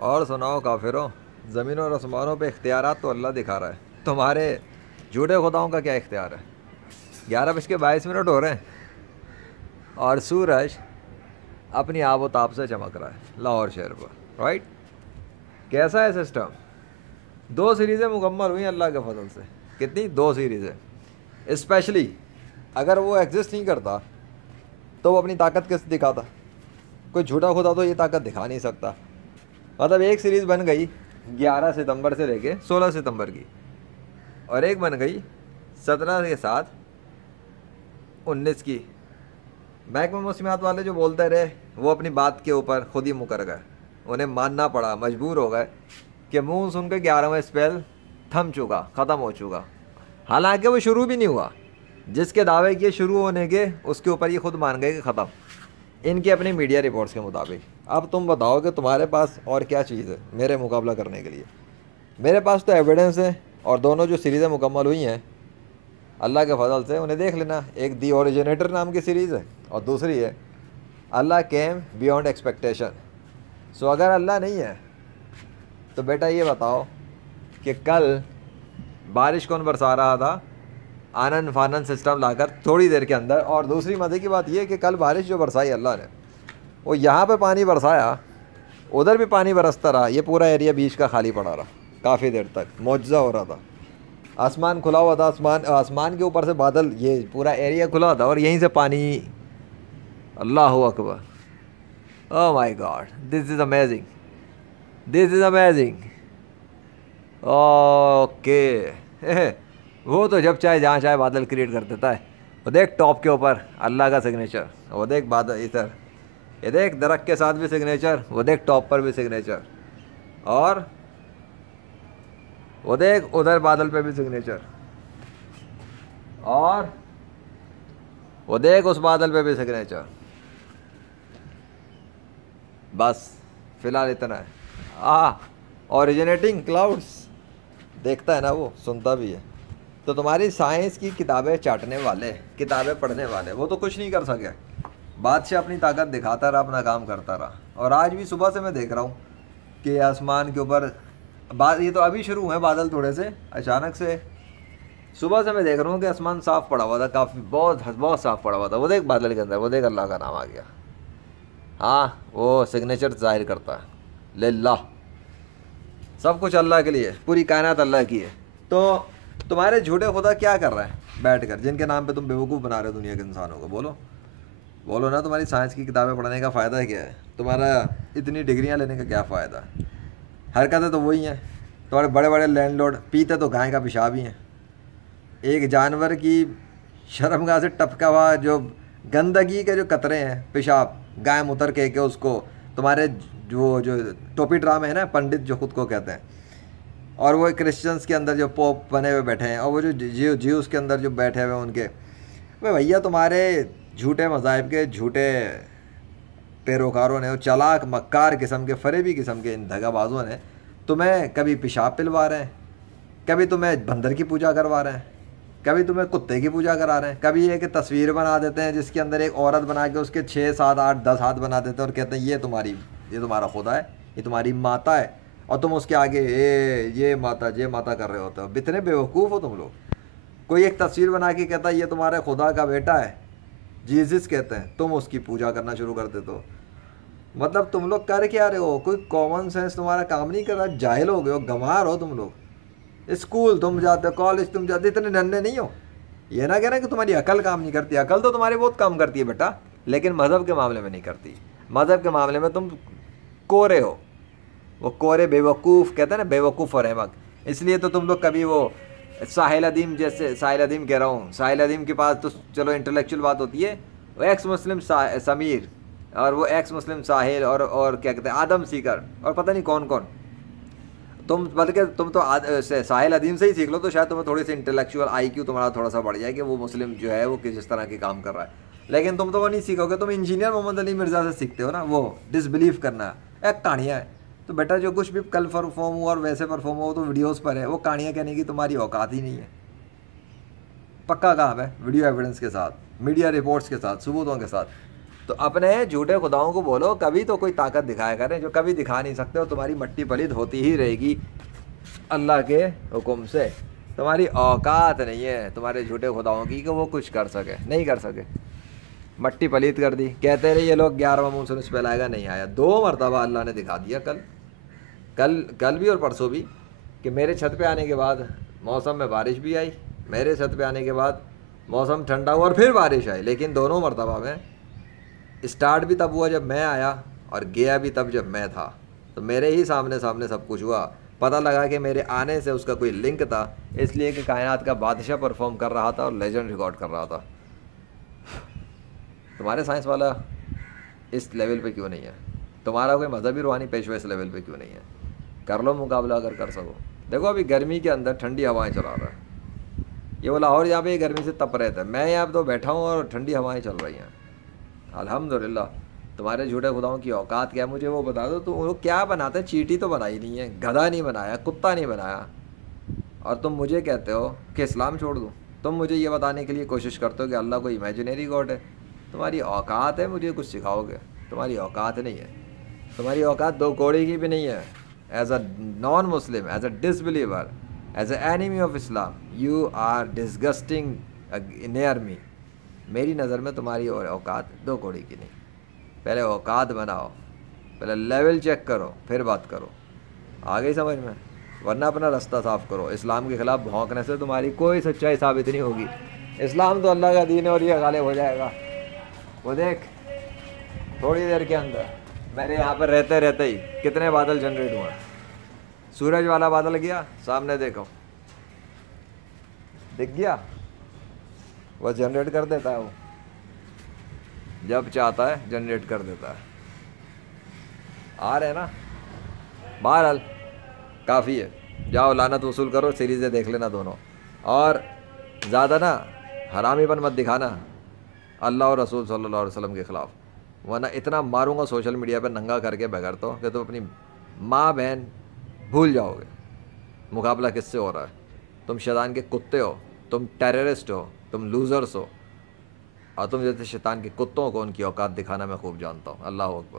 और सुनाओ काफिरों, ज़मीन और आसमानों पे इख्तियारात तो अल्लाह दिखा रहा है, तुम्हारे झूठे खुदाओं का क्या इख्तियार है। 11:22 हो रहे हैं और सूरज अपनी आबो ताप से चमक रहा है लाहौर शहर पर। राइट, कैसा है सिस्टम। 2 सीरीज़ें मुकम्मल हुई अल्लाह के फजल से। कितनी? 2 सीरीज़ें। स्पेशली अगर वो एग्जिस्ट नहीं करता तो वो अपनी ताकत किस दिखाता। कोई झूठा खुदा तो ये ताकत दिखा नहीं सकता। मतलब एक सीरीज़ बन गई 11 सितंबर से लेके 16 सितंबर की, और एक बन गई 17 के साथ 19 की। महकमा मौसमियात वाले जो बोलते रहे वो अपनी बात के ऊपर खुद ही मुकर गए। उन्हें मानना पड़ा, मजबूर हो गए कि मुंह सुन के 11वां स्पेल थम चुका, ख़त्म हो चुका। हालांकि वो शुरू भी नहीं हुआ। जिसके दावे किए शुरू होने के, उसके ऊपर ये खुद मान गए कि ख़त्म, इनकी अपनी मीडिया रिपोर्ट्स के मुताबिक। अब तुम बताओ कि तुम्हारे पास और क्या चीज़ है मेरे मुकाबला करने के लिए। मेरे पास तो एविडेंस है, और दोनों जो सीरीज़ें मुकम्मल हुई हैं अल्लाह के फजल से, उन्हें देख लेना। एक दी ओरिजिनेटर नाम की सीरीज़ है और दूसरी है अल्लाह केम बियॉन्ड एक्सपेक्टेशन। सो अगर अल्लाह नहीं है तो बेटा ये बताओ कि कल बारिश कौन बरसा रहा था आनन फानन सिस्टम लाकर थोड़ी देर के अंदर। और दूसरी मज़े की बात यह कि कल बारिश जो बरसाई अल्लाह ने, वो यहाँ पे पानी बरसाया, उधर भी पानी बरसता रहा। ये पूरा एरिया बीच का खाली पड़ा रहा काफ़ी देर तक, मौजज़ा हो रहा था। आसमान खुला हुआ था, आसमान के ऊपर से बादल, ये पूरा एरिया खुला था और यहीं से पानी। अल्लाह अकबर, oh my God, this is amazing, this is amazing. Okay वो तो जब चाहे जहाँ चाहे बादल क्रिएट कर देता है। वो देख टॉप के ऊपर अल्लाह का सिग्नेचर, वो देख बादल इधर, ये देख दरख्त के साथ भी सिग्नेचर, वो देख टॉप पर भी सिग्नेचर, और वो देख उधर बादल पे भी सिग्नेचर, और वो देख उस बादल पे भी सिग्नेचर। बस फिलहाल इतना है। ओरिजिनेटिंग क्लाउड्स देखता है ना, वो सुनता भी है। तो तुम्हारी साइंस की किताबें चाटने वाले, किताबें पढ़ने वाले, वो तो कुछ नहीं कर सके। बादशाह अपनी ताकत दिखाता रहा, अपना काम करता रहा। और आज भी सुबह से मैं देख रहा हूँ कि आसमान के ऊपर ये तो अभी शुरू हुए बादल थोड़े से अचानक से। सुबह से मैं देख रहा हूँ कि आसमान साफ़ पड़ा हुआ था, काफ़ी बहुत बहुत साफ़ पड़ा हुआ था। वो देख बादल के अंदर, वो देख अल्लाह का नाम आ गया। हाँ, वो सिग्नेचर जाहिर करता है, लिल्लाह। सब कुछ अल्लाह के लिए, पूरी कायनात अल्लाह की है। तो तुम्हारे झूठे खुदा क्या कर रहे हैं बैठकर, जिनके नाम पे तुम बेवकूफ़ बना रहे हो दुनिया के इंसानों को। बोलो बोलो ना, तुम्हारी साइंस की किताबें पढ़ने का फ़ायदा क्या है? तुम्हारा इतनी डिग्रियां लेने का क्या फ़ायदा? हरकतें तो वही हैं। तुम्हारे बड़े बड़े लैंडलॉर्ड पीते तो गाय का पेशाब ही हैं। एक जानवर की शर्मगाह से टपका हुआ जो गंदगी के जो कतरे हैं, पेशाब, गाय मुतर के उसको तुम्हारे जो टोपी ड्रामे है ना, पंडित जो खुद को कहते हैं, और वो क्रिश्चियंस के अंदर जो पोप बने हुए बैठे हैं, और वो जो ज्यूस के अंदर जो बैठे हुए हैं उनके, वे भैया तुम्हारे झूठे मज़ाहिब के झूठे पैरोकारों ने, वो चालाक मक्कार किस्म के, फरेबी किस्म के इन दगाबाजों ने तुम्हें कभी पेशाब पिलवा रहे हैं, कभी तुम्हें बंदर की पूजा करवा रहे हैं, कभी तुम्हें कुत्ते की पूजा करा रहे हैं, कभी ये कि तस्वीर बना देते हैं जिसके अंदर एक औरत बना के उसके 6, 7, 8, 10 हाथ बना देते हैं और कहते हैं ये तुम्हारा खुदा है, ये तुम्हारी माता है, और तुम उसके आगे ये माता कर रहे होते हो। इतने बेवकूफ़ हो तुम लोग। कोई एक तस्वीर बना के कहता है ये तुम्हारे खुदा का बेटा है, जीसस कहते हैं, तुम उसकी पूजा करना शुरू कर देते हो। मतलब तुम लोग कर क्या रहे हो? कोई कॉमन सेंस तुम्हारा काम नहीं कर रहा, जाहिल हो गए हो, गंवार हो तुम लोग। स्कूल तुम जाते हो, कॉलेज तुम जाते, इतने नन्हे नहीं हो। ये ना कहना कि तुम्हारी अकल काम नहीं करती, अकल तो तुम्हारी बहुत काम करती है बेटा, लेकिन मज़हब के मामले में नहीं करती। मज़हब के मामले में तुम कोरे हो, वो कोरे बेवकूफ़ कहते हैं ना, बेवकूफ़ और अहमक। इसलिए तो तुम लोग कभी वो साहिल अदीम, जैसे साहिल अदीम कह रहा हूँ, साहिल अदीम के पास तो चलो इंटेलेक्चुअल बात होती है, वो एक्स मुस्लिम समीर, और वो एक्स मुस्लिम साहिल, और क्या कहते हैं आदम सीकर, और पता नहीं कौन कौन। तुम बल्कि तुम तो साहिल अदीम से ही सीख लो तो शायद तुम्हें थोड़ी सी इंटेलेक्चुअल IQ तुम्हारा थोड़ा सा बढ़ जाए कि वो मुस्लिम जो है वो किस तरह के काम कर रहा है। लेकिन तुम तो वो नहीं सीखोगे। तुम इंजीनियर मोहम्मद अली मिर्ज़ा से सीखते हो ना, वो डिसबिलीव करना, एक कहानियाँ है। तो बेटा जो कुछ भी कल परफॉर्म हुआ और वैसे परफॉर्म हुआ वो तो वीडियोज़ पर है, वो कहानियाँ कहने की तुम्हारी औकात ही नहीं है। पक्का काम है, वीडियो एविडेंस के साथ, मीडिया रिपोर्ट्स के साथ, सबूतों के साथ। तो अपने झूठे खुदाओं को बोलो कभी तो कोई ताकत दिखाया करें, जो कभी दिखा नहीं सकते, और तुम्हारी मट्टी पलीद होती ही रहेगी अल्लाह के हुक्म से। तुम्हारी औकात नहीं है तुम्हारे झूठे खुदाओं की कि वो कुछ कर सके, नहीं कर सके। मट्टी पलीत कर दी, कहते रहे ये लोग 11वां मून उस पर लाएगा, नहीं आया। 2 मरतबा अल्लाह ने दिखा दिया, कल भी और परसों भी, कि मेरे छत पे आने के बाद मौसम में बारिश भी आई, मेरे छत पे आने के बाद मौसम ठंडा हुआ और फिर बारिश आई। लेकिन दोनों मरतबा में स्टार्ट भी तब हुआ जब मैं आया और गया भी तब जब मैं था। तो मेरे ही सामने सामने सब कुछ हुआ। पता लगा कि मेरे आने से उसका कोई लिंक था, इसलिए कि कायनात का बादशाह परफॉर्म कर रहा था और लेजेंड रिकॉर्ड कर रहा था। तुम्हारे साइंस वाला इस लेवल पे क्यों नहीं है? तुम्हारा कोई मजहबी रूहानी पेशवा इस लेवल पे क्यों नहीं है? कर लो मुकाबला अगर कर सको। देखो अभी गर्मी के अंदर ठंडी हवाएं चला रहा है, ये वो लाहौर यहाँ पे गर्मी से तप रहे थे, मैं यहाँ पे तो बैठा हूँ और ठंडी हवाएं चल रही हैं अल्हम्दुलिल्लाह। तुम्हारे झूठे खुदाओं की औकात क्या है मुझे वो बता दो। तो वो क्या बनाते? चींटी तो बनाई नहीं है, गधा नहीं बनाया, कुत्ता नहीं बनाया, और तुम मुझे कहते हो कि इस्लाम छोड़ दूँ। तुम मुझे ये बताने के लिए कोशिश करते हो कि अल्लाह कोई इमेजिनरी गॉड है। तुम्हारी औकात है मुझे कुछ सिखाओगे? तुम्हारी औकात नहीं है। तुम्हारी औकात 2 कौड़ी की भी नहीं है। As a non Muslim, as a disbeliever, as a enemy of Islam, you are disgusting near me. मेरी नज़र में तुम्हारी औकात 2 कौड़ी की नहीं। पहले औकात बनाओ, पहले लेवल चेक करो, फिर बात करो। आ गई समझ में? वरना अपना रास्ता साफ करो। इस्लाम के ख़िलाफ़ भौंकने से तुम्हारी कोई सच्चाई साबित नहीं होगी। इस्लाम तो अल्लाह का दीन है और ये गालिब हो जाएगा। वो देख थोड़ी देर के अंदर मेरे यहाँ पर रहते रहते ही कितने बादल जनरेट हुए। सूरज वाला बादल गया सामने, देखो दिख गया, वह जनरेट कर देता है। वो जब चाहता है जनरेट कर देता है। आ रहे ना? बहरहाल काफ़ी है, जाओ लानत वसूल करो, सीरीज़ें देख लेना दोनों, और ज़्यादा ना हरामीपन मत दिखाना अल्लाह और रसूल सल्लल्लाहु अलैहि वसल्लम के ख़िलाफ़, वरना इतना मारूंगा सोशल मीडिया पर नंगा करके बगैर तो कि तुम अपनी माँ बहन भूल जाओगे। मुकाबला किससे हो रहा है? तुम शैतान के कुत्ते हो, तुम टेररिस्ट हो, तुम लूज़र्स हो, और तुम जैसे शैतान के कुत्तों को उनकी औकात दिखाना मैं खूब जानता हूँ। अल्लाह अकबर।